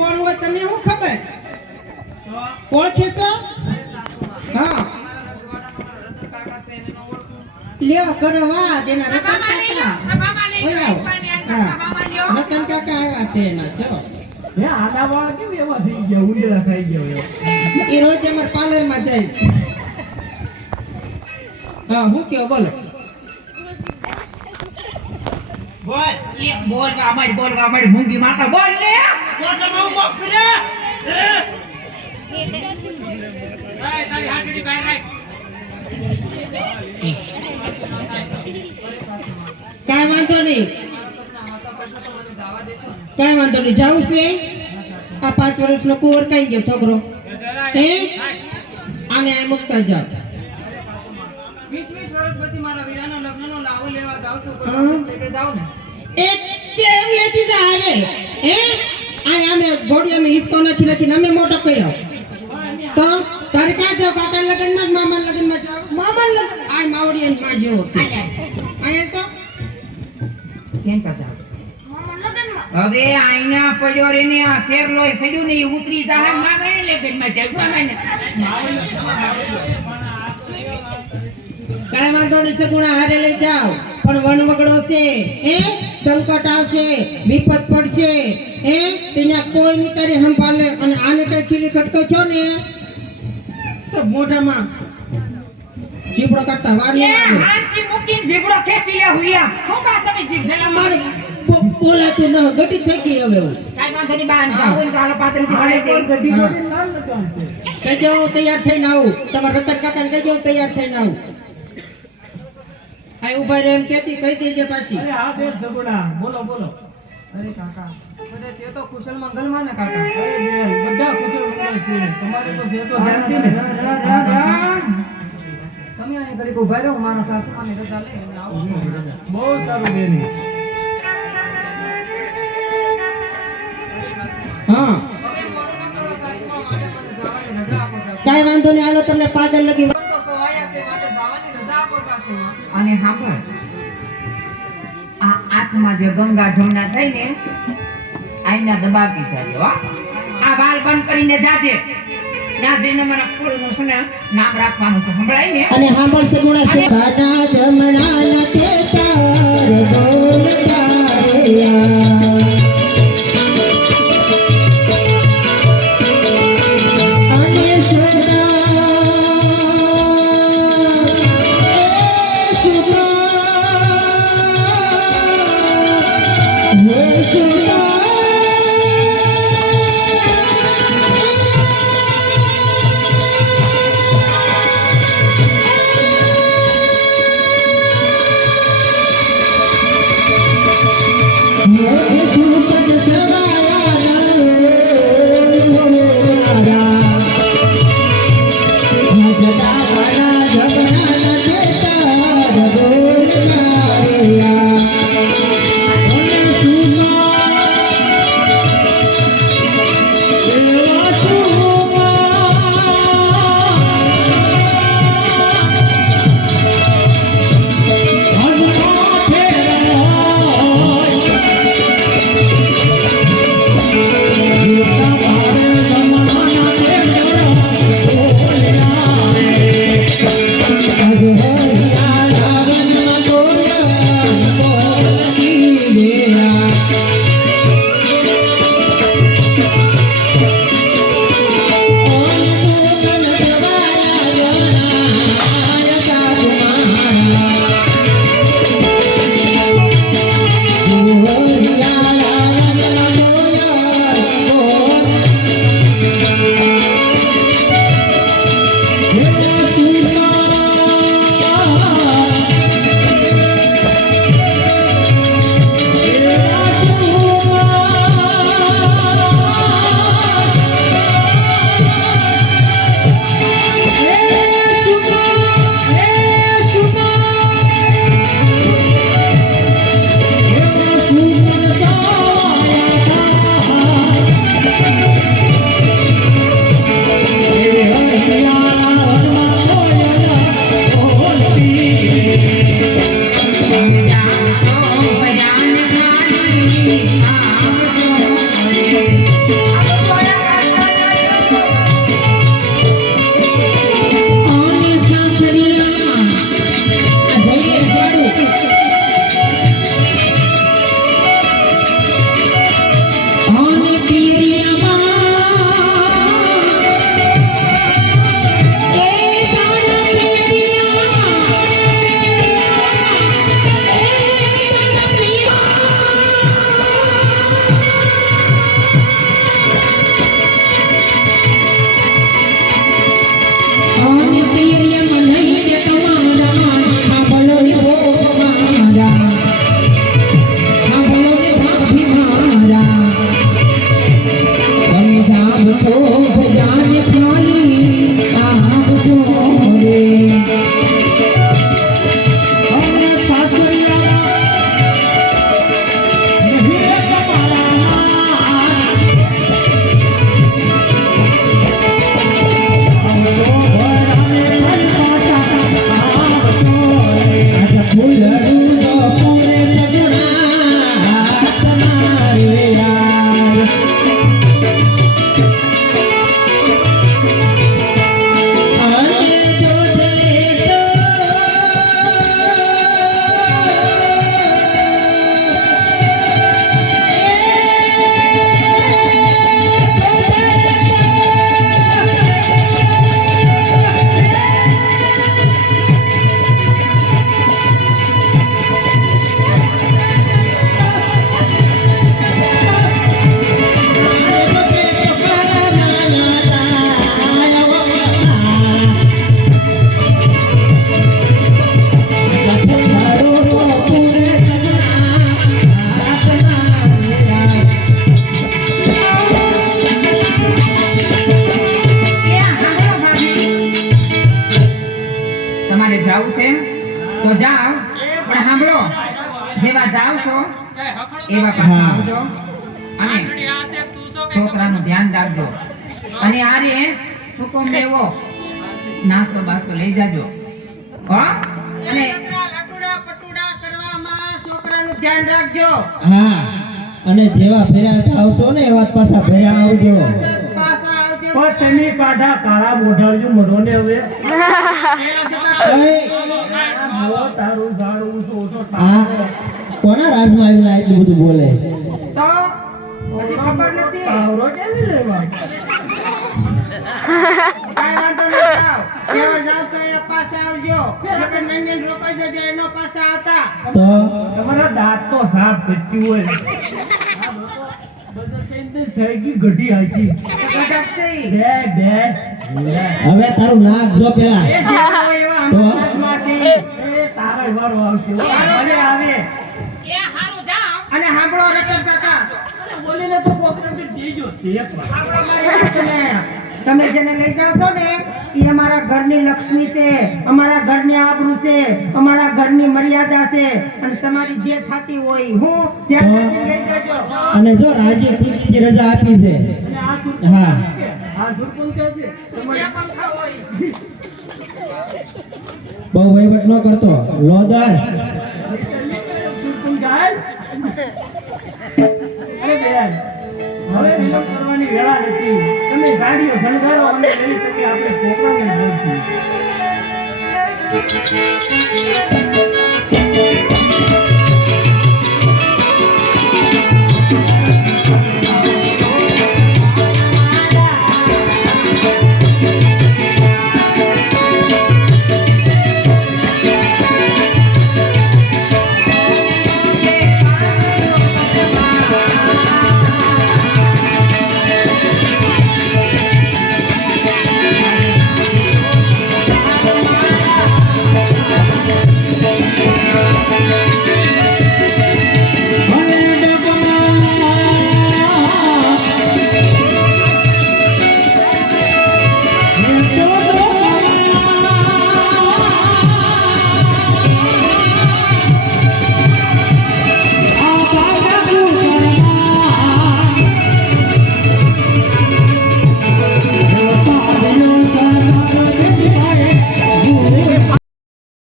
કોણ હોય તને શું ખબર? ઓળખે છો હા. લ્યો કરો વાત એના રતન કાકા. રતન કાકા આવ્યા છે એના જો. હે આના વાળ કેમ એવા થઈ ગયા? ઉંદેડા ખાઈ ગયો એવો. એ રોજ અમાર પાર્લરમાં જાય છે. હા હું કયો બોલો. બોલ. મળ બોલવા મળ મૂંગી માતા બોલ લે. કાંઈ વાંધો નહીં. કાંઈ વાંધો નહીં. જવું છે. આ પાંચ વર્ષનો કુંવર કઈ ગયો છોકરો? હે? આને આ મુકતા જાઓ. વર્ષ ને એક કેમ લેતી જાય હે? આ અમે ઘોડિયાને હિસ્સો નથી નથી અમે મોટો કર્યો. તો તારે ક્યાં જાવ? કાકા લગનમાં મામા લગનમાં જાવ? મામા લગન. આ માવડી માં જેવો અહીંયા તો. કેમ કરતા હવે આઈના પડ્યો રે ને આ શેર લોય સડ્યું ને એ ઉતરી જાહે મારે લગનમાં જગવા ને. કાય વાંધો નહીં સગુણા હારે લઈ જાઓ. પણ વનવગડો છે હે? સંકટ આવશે વિપત પડશે હે? તેને કોઈ ની તારી સંભાળે અને આને કઈ ખીલી ખટકો છો ને? તો મોઢામાં જીબડો કાઢતા વાર નહીં લાગે. હાંસી મૂકીને જીબડો ખેંચી લે હુયા હું બા તમે જીભ જલા માર બોલાતું ન ગટી થઈ ગઈ હવે હું. કાઈ વાંધો નહીં બાન જાવ ને કાલે પાત્રથી ભણાઈ દે. હા. લાલ ન છે. કહેજો હું તૈયાર થઈને આવું. તમારા રતન કાકાને કહેજો હું તૈયાર થઈને આવું. આ ઊભા રે એમ કેતી કહી દેજે પાછી. અરે આ બે સગુણા બોલો બોલો. અરે કાકા. બધે તે તો કુશલ મંગલમાં ને કાકા. અરે બેન બધા કુશલ મંગલ છે. તમારે તો જે તો ધ્યાન છે ને. તમે અહીં ઘડી ઊભા રહો મારા સાસુમાની રજા લઈને આવો. બહુ સારું બેન. હા. હવે મોડું ન કરો સાસુમા માટે મને જવાની રજા આપો સાસુ. કાંઈ વાંધો નહીં હાલો તમને પાદર લગી સાંભળ આ આંખમાં જે ગંગા જમણા થઈને આઈના દબાવી જાજે હો. આ બાલ બંધ કરીને જાજે. ત્યાં જઈને મારા ફૂલનું છે ને નામ રાખવાનું છે સંભળાય ને? અને તાર બોલતા રહ્યા. તો જાઓ. પણ સાંભળો. જેવા જાઓ છો એવા પાછા આવજો. અને છોકરાનું ધ્યાન રાખજો. અને આરે સુકો મેવો નાસ્તો બાસ્તો લઈ જાજો. હો? અને લટુડા પટુડા કરવામાં છોકરાનું ધ્યાન રાખજો હા. અને જેવા ફેર્યા આવશો ને એવા જ પાછા ફેર્યા આવજો. પણ તમે પાછા કાળા મોઢાળજો મરોને હવે. કોના રાજમાં આવીને આટલું બધું બોલે ખબર નથી હવે તારું નાક જો પેલા. અને સાંભળો રતન કાકા. બોલીને તો દીજો તમે. તમે જેને લઈ જાવ છો ને એ અમારા ઘરની લક્ષ્મી છે. અમારા ઘરની આબરૂ છે. અમારા ઘરની મર્યાદા છે. અને તમારી જે થતી હોય હું ત્યાં લઈ જજો. અને જો રાજ્ય રજા આપી છે. હા. હા આ કે છે? તમારે પંખા હોય. બહુ વહીવટ ન કરતો. લોદર. હવે વિલંબ કરવાની વેળા નથી. તમે ગાડીઓ શણગારો અને લઈ શકી આપણે છોકરાને બોલશું